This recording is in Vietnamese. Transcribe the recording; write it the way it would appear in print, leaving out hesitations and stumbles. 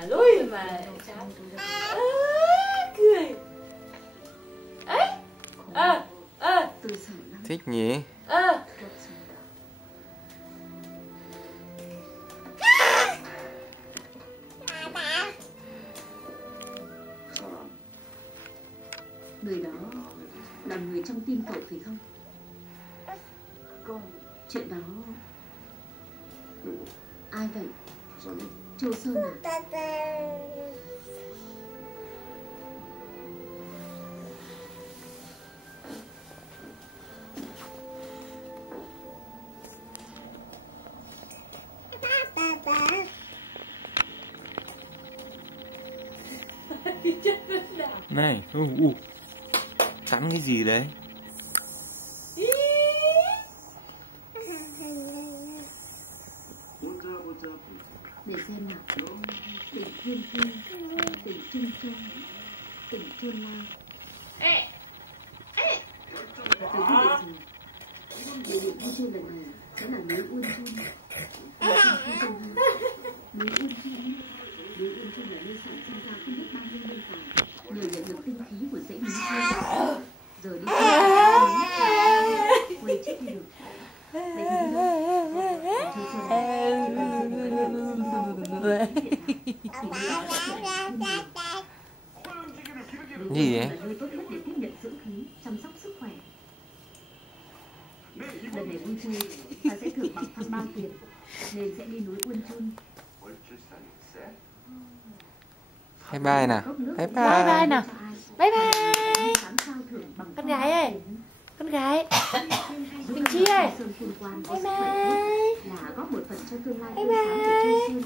mà lôi mà chán. Cười. Ấy. Thích nhỉ? Người đó là người trong tim cậu phải không? Chuyện đó ai vậy? Châu Sơn à? Này, cắn cái gì đấy? Để xem nào. Tỉnh Thiên Thiên, tỉnh Trung Châu, tỉnh Chuôn Lao. Và tới địa gì? Địa điểm vui chơi lần này sẽ là núi Uôn Chun. Núi Uôn Chun là nơi sản sinh ra không biết bao nhiêu nhân tài, nhờ nhận được tinh khí của dãy núi Uôn. Giờ đi quay chết đi được. Gì vậy? Nơi tốt nhất để tiếp nhận dưỡng khí, chăm sóc sức khỏe. Lần này vui chơi, ta sẽ thưởng bằng thăm bao tiền, nên sẽ đi núi Uôn Chun. Bye bye nào. Bye bye. Bye bye nào. Bye bye. Con gái ơi. Con gái. Tình Chi ơi. Bye bye. Là góp một phần cho tương lai bye bye.